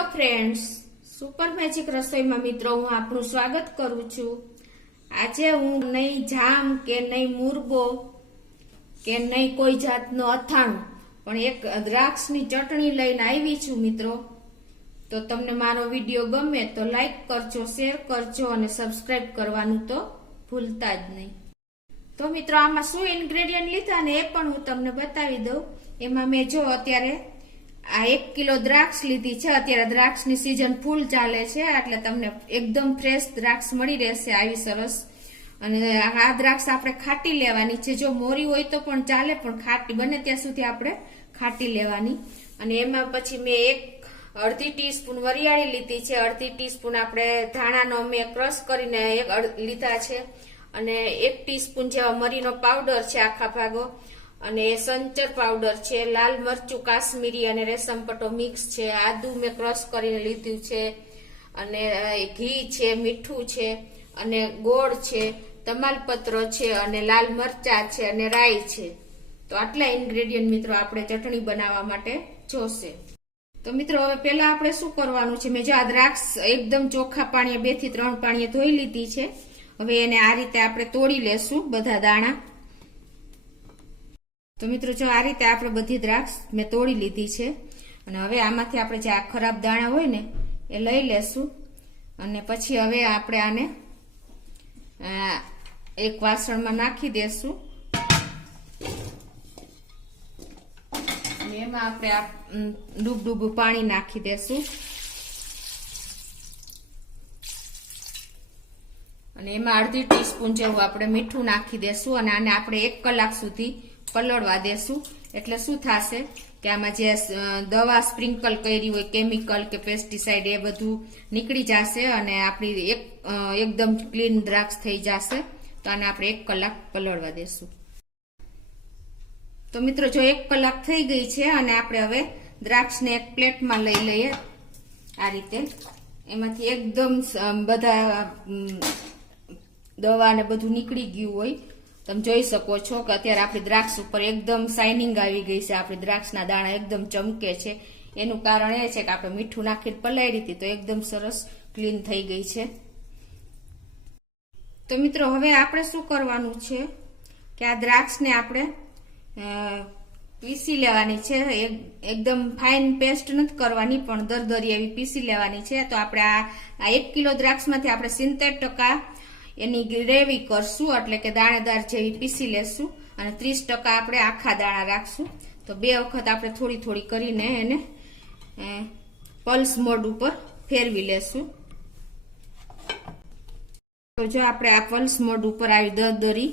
Hello friends, super magic રસોઈમાં મિત્રો હું આપનું સ્વાગત કરું છું। આજે હું નહીં જામ કે નહીં મુરબો કે નહીં કોઈ જાતનો અથાણું પણ એક દ્રાક્ષની ચટણી લઈને આવી છું મિત્રો। તો તમને મારો વિડીયો ગમે તો લાઈક કરજો, શેર કરજો અને સબસ્ક્રાઇબ કરવાનું તો ભૂલતા જ નહીં। તો મિત્રો આમાં શું ઇન્ગ્રેડિયન્ટ લીધા ને એ પણ હું તમને બતાવી દઉં। એમાં મેં જો અત્યારે આ 1 કિલો દ્રાક્ષ લીધી છે। અત્યારે દ્રાક્ષની સીઝન ફૂલ ચાલે છે એટલે તમને એકદમ ફ્રેશ દ્રાક્ષ મળી રહેશે આવી સરસ। અને આ દ્રાક્ષ આપણે ખાટી લેવાની છે, જો મોરી હોય તો પણ ચાલે પણ ખાટી બને ત્યાં સુધી આપણે ખાટી લેવાની। અને એમાં પછી મેં અડધી ટીસ્પૂન વરિયાળી લીધી છે, અડધી ટીસ્પૂન આપણે ધાણાનો મેં ક્રશ કરીને લીધા છે, અને 1 ટીસ્પૂન જેવા મરીનો પાવડર છે આખા ભાગો, અને સંચર પાવડર છે, લાલ મરચું કાશ્મીરી અને રેશમ પટ્ટો મિક્સ છે, આદુ મેં ક્રશ કરીને લીધું છે, અને ઘી છે, મીઠું છે, અને ગોળ છે, તમાલપત્ર છે, અને લાલ મરચા છે, અને રાઈ છે। તો આટલા ઇન્ગ્રેડિયન્ટ મિત્રો આપણે ચટણી બનાવવા માટે જોશે। તો મિત્રો હવે પહેલા આપણે શું કરવાનું છે, મેં જો આ દ્રાક્ષ એકદમ ચોખ્ખા પાણીએ 2 થી 3 પાણીએ ધોઈ લીધી છે। હવે એને આ રીતે આપણે તોડી લેશું બધા દાણા। તો મિત્રો જો આ રીતે આપણે બધી દ્રાક્ષ મેં તોડી લીધી છે, અને હવે આમાંથી આપણે જે આ ખરાબ દાણા હોય ને એ લઈ લેશું, અને પછી હવે આપણે આને એક વાસણમાં નાખી દેશું, અને એમાં આપણે આ ડૂબડૂબું પાણી નાખી દેશું, અને એમાં અડધી ટીસ્પૂન જેવું આપણે મીઠું નાખી દેશું, અને આને આપણે 1 કલાક સુધી પલળવા દેશું। એટલે શું થશે કે આમાં જે દવા સ્પ્રિંકલ કરી હોય, કેમિકલ કે પેસ્ટિસાઇડ, એ બધું નીકળી જશે અને આપણી એકદમ ક્લીન દ્રાક્ષ થઈ જશે। તો આને આપણે 1 કલાક પલળવા દેશું। તો મિત્રો જો 1 કલાક થઈ ગઈ છે, અને આપણે હવે દ્રાક્ષને એક પ્લેટમાં લઈ લઈએ આ રીતે। એમાંથી એકદમ બધા દવા ને બધું નીકળી ગયું હોય। તમે જોઈ શકો છો કે અત્યારે આપણી દ્રાક્ષ ઉપર એકદમ શાઇનિંગ આવી ગઈ છે, આપણી દ્રાક્ષના દાણા એકદમ ચમકે છે। એનું કારણ એ છે કે આપણે મીઠું નાખીને પલાળી હતી તો એકદમ સરસ ક્લીન થઈ ગઈ છે। તો મિત્રો હવે આપણે શું કરવાનું છે કે આ દ્રાક્ષને આપણે પીસી લેવાની છે, એકદમ ફાઇન પેસ્ટ નથી કરવાની પણ દરદરી એવી પીસી લેવાની છે। તો આપણે આ 1 કિલો દ્રાક્ષમાંથી આપણે 70% એની ગ્રેવી કરશું, એટલે કે દાણેદાર જેવી પીસી લેશું, અને 30% આપણે આખા દાણા રાખશું। તો 2 વખત આપણે થોડી થોડી કરીને એને પલ્સ મોડ ઉપર ફેરવી લેશું। તો જો આપણે આ પલ્સ મોડ ઉપર આવી દરદરી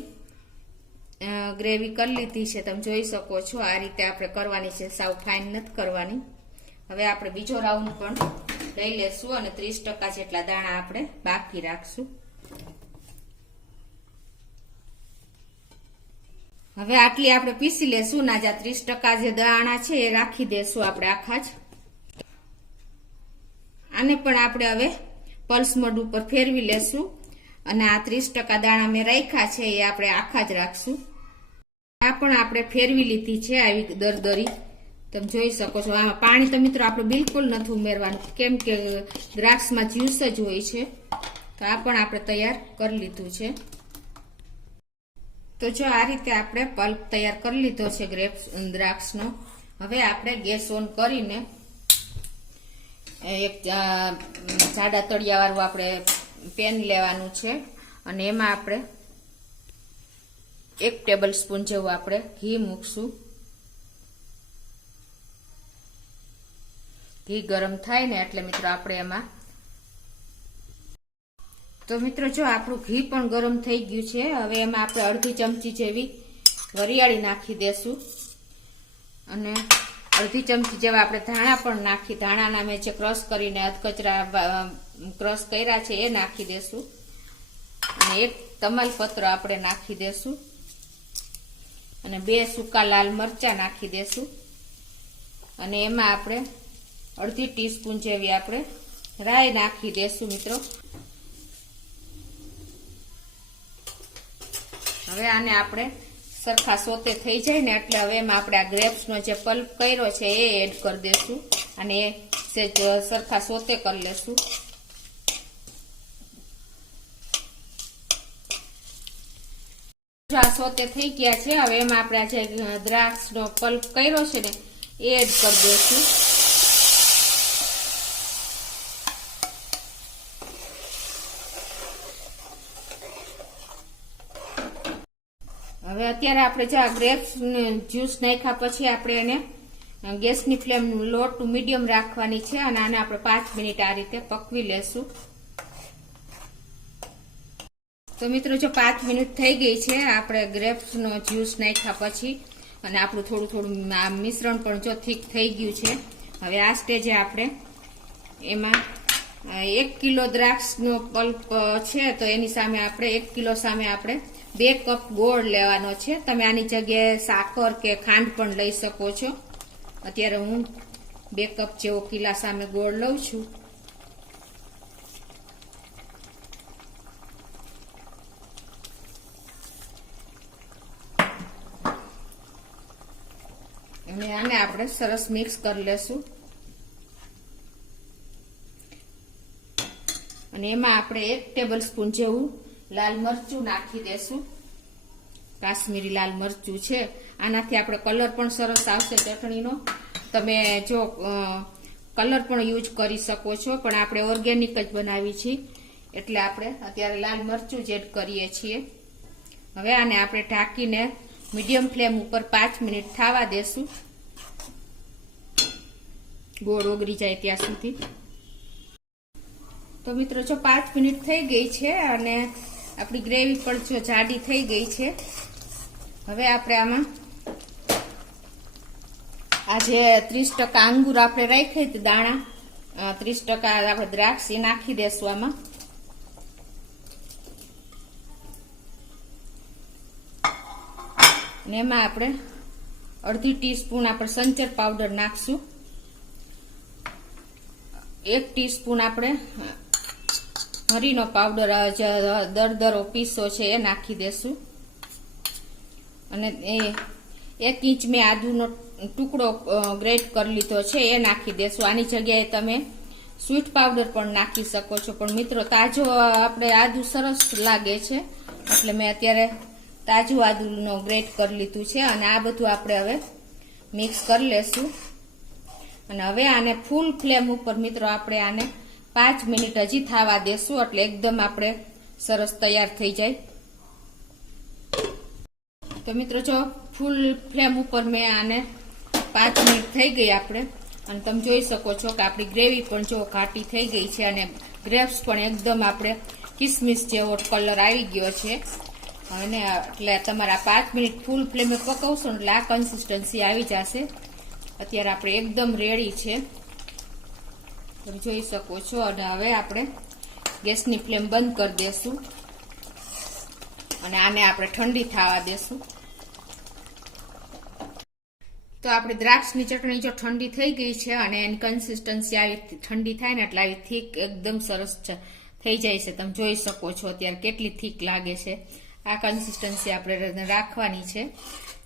ગ્રેવી કરી લીધી છે, તમે જોઈ શકો છો આ રીતે આપણે કરવાની છે, સાવ ફાઇન નથી કરવાની। હવે આપણે બીજો રાઉન્ડ પણ લઈ લેશું, અને 30% જેટલા દાણા આપણે બાકી રાખશું। હવે આટલી આપણે પીસી લેશું, ના જે 30% જે દાણા છે એ રાખી દેશું આપણે આખા જ। આને પણ આપણે હવે પલ્સ મોડ ઉપર ફેરવી લેશું, અને આ 30% દાણા મેં રાખ્યા છે એ આપણે આખા જ રાખશું। આ પણ આપણે ફેરવી લીધી છે આવી દરદરી, તમે જોઈ શકો છો। આમાં પાણી તો મિત્રો આપણે બિલકુલ નથી ઉમેરવાનું, કેમ કે દ્રાક્ષમાં જ્યુસ જ હોય છે। તો આ પણ આપણે તૈયાર કરી લીધું છે। તો જો આ રીતે આપણે પલ્પ તૈયાર કરી લીધો છે દ્રાક્ષનો। હવે આપણે ગેસ ઓન કરીને એક જાડા તળિયા વાળું આપણે પેન લેવાનું છે, અને એમાં આપણે 1 ટેબલ સ્પૂન જેવું આપણે ઘી મૂકશું। ઘી ગરમ થાય ને એટલે મિત્રો આપણે એમાં, તો મિત્રો જો આપણું ઘી પણ ગરમ થઈ ગયું છે। હવે એમાં આપણે અડધી ચમચી જેવી વરિયાળી નાખી દેશું, અને અડધી ચમચી જેવા આપણે ધાણા પણ ધાણાના મેં જે ક્રશ કરીને અધકચરા ક્રશ કર્યા છે એ નાખી દેશું, અને 1 તમાલપત્ર આપણે નાખી દેશું, અને 2 સૂકા લાલ મરચા નાખી દેશું, અને એમાં આપણે અડધી ટીસ્પૂન જેવી આપણે રાઈ નાખી દેશું મિત્રો। હવે આને આપણે સરખા સોતે થઈ જાય ને એટલે હવે એમાં આપણે આ ગ્રેપ્સનો જે પલ્પ કર્યો છે એ એડ કરી દેશું, અને સેજ સરખા સોતે કરી લેશું. આ સોતે થઈ ગયા છે. હવે એમાં આપણે આ જે દ્રાક્ષનો પલ્પ કર્યો છે ને એ એડ કરી દઈશું. હવે અત્યારે આપણે જે આ ગ્રેપ્સ જ્યુસ નાખ્યા પછી આપણે એને ગેસની ફ્લેમ લો ટુ મીડિયમ રાખવાની છે અને આને આપણે 5 મિનિટ આ રીતે પકવી લેશું. તો મિત્રો જો 5 મિનિટ થઈ ગઈ છે આપણે ગ્રેપ્સનો જ્યુસ નાખ્યા પછી અને આપણું થોડું થોડું આ મિશ્રણ પણ જો થીક થઈ ગયું છે. હવે આ સ્ટેજે આપણે એમાં 1 કિલો દ્રાક્ષનો પલ્પ છે તો એની સામે આપણે 1 કિલો સામે આપણે 2 કપ ગોળ લેવાનો છે. તમે આની જગ્યાએ સાકર કે ખાંડ પણ લઈ શકો છો. અત્યારે હું 2 કપ જેવો કિલા સામે ગોળ લઉં છું. અને આને આપણે સરસ મિક્સ કરી લેશું. અને એમાં આપણે 1 ટેબલ સ્પૂન જેવું લાલ મરચું નાખી દેશું. કાશ્મીરી લાલ મરચું છે. આનાથી આપણે કલર પણ સરસ આવશે ચટણીનો. તમે જો કલર પણ યુઝ કરી શકો છો, પણ આપણે ઓર્ગેનિક જ બનાવી છીએ એટલે આપણે અત્યારે લાલ મરચું જ એડ કરીએ છીએ. હવે આને આપણે ઢાંકીને મીડિયમ ફ્લેમ ઉપર 5 મિનિટ થવા દેશું, ગોળ ઓગળી જાય ત્યાં સુધી. તો મિત્રો જો 5 મિનિટ થઈ ગઈ છે અને આપણી ગ્રેવી પણ જો જાડી થઈ ગઈ છે. હવે આપણે આમાં આ જે 30% આંગુર આપણે રાખી હતી દાણા, 30% આપણે દ્રાક્ષ એ નાખી દેશું આમાં. અને એમાં આપણે અડધી ટીસ્પૂન આપણે સંચર પાવડર નાખશું. 1 ટીસ્પૂન આપણે મરીનો પાવડર દરદરો પીસો છે એ નાખી દેશું. અને 1 ઇંચ મેં આદુનો ટુકડો ગ્રેટ કરી લીધો છે એ નાખી દેશું. આની જગ્યાએ તમે સ્વીટ પાવડર પણ નાખી શકો છો, પણ મિત્રો તાજો આપણે આદુ સરસ લાગે છે એટલે મેં અત્યારે તાજું આદુનો ગ્રેટ કરી લીધું છે. અને આ બધું આપણે હવે મિક્સ કરી લેશું. અને હવે આને ફૂલ ફ્લેમ ઉપર મિત્રો આપણે આને 5 મિનિટ હજી થવા દેશું એટલે એકદમ આપણે સરસ તૈયાર થઈ જાય. તો મિત્રો જો ફૂલ ફ્લેમ ઉપર મેં આને 5 મિનિટ થઈ ગઈ આપણે, અને તમે જોઈ શકો છો કે આપણી ગ્રેવી પણ જો ઘાટી થઈ ગઈ છે અને ગ્રેપ્સ પણ એકદમ આપણે કિસમિસ જેવો કલર આવી ગયો છે. અને એટલે તમારા 5 મિનિટ ફૂલ ફ્લેમે પકવશો એટલે આ કન્સિસ્ટન્સી આવી જશે. અત્યારે આપણે એકદમ રેડી છે, તમે જોઈ શકો છો. અને હવે આપણે ગેસની ફ્લેમ બંધ કરી દેશું અને આને આપણે ઠંડી થવા દેશું. તો આપણે દ્રાક્ષની ચટણી જો ઠંડી થઈ ગઈ છે અને એની કન્સિસ્ટન્સી આવી ઠંડી થાય ને એટલે આવી થીક એકદમ સરસ થઈ જાય છે. તમે જોઈ શકો છો અત્યારે કેટલી થીક લાગે છે. આ કન્સિસ્ટન્સી આપણે રાખવાની છે.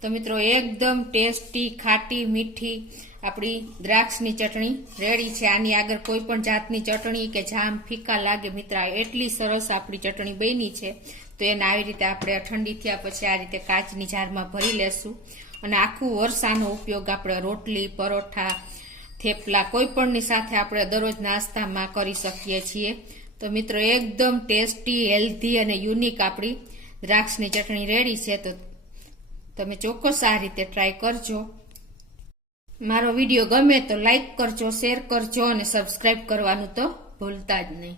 તો મિત્રો એકદમ ટેસ્ટી ખાટી મીઠી આપણી દ્રાક્ષની ચટણી રેડી છે. આની આગળ કોઈ પણ જાતની ચટણી કે જામ ફીકા લાગે મિત્ર, એટલી સરસ આપણી ચટણી બની છે. તો એને આવી રીતે આપણે ઠંડી થયા પછી આ રીતે કાચની જારમાં ભરી લેશું અને આખું વર્ષ આનો ઉપયોગ આપણે રોટલી, પરોઠા, થેપલા કોઈ પણની સાથે આપણે દરરોજ નાસ્તામાં કરી શકીએ છીએ. તો મિત્રો એકદમ ટેસ્ટી, હેલ્ધી અને યુનિક આપણી દ્રાક્ષની ચટણી રેડી છે. તો તમે ચોક્કસ આ રીતે ટ્રાય કરજો. મારો વિડીયો ગમે તો લાઈક કરજો, શેર કરજો અને સબસ્ક્રાઇબ કરવાનું તો ભૂલતા જ નહીં.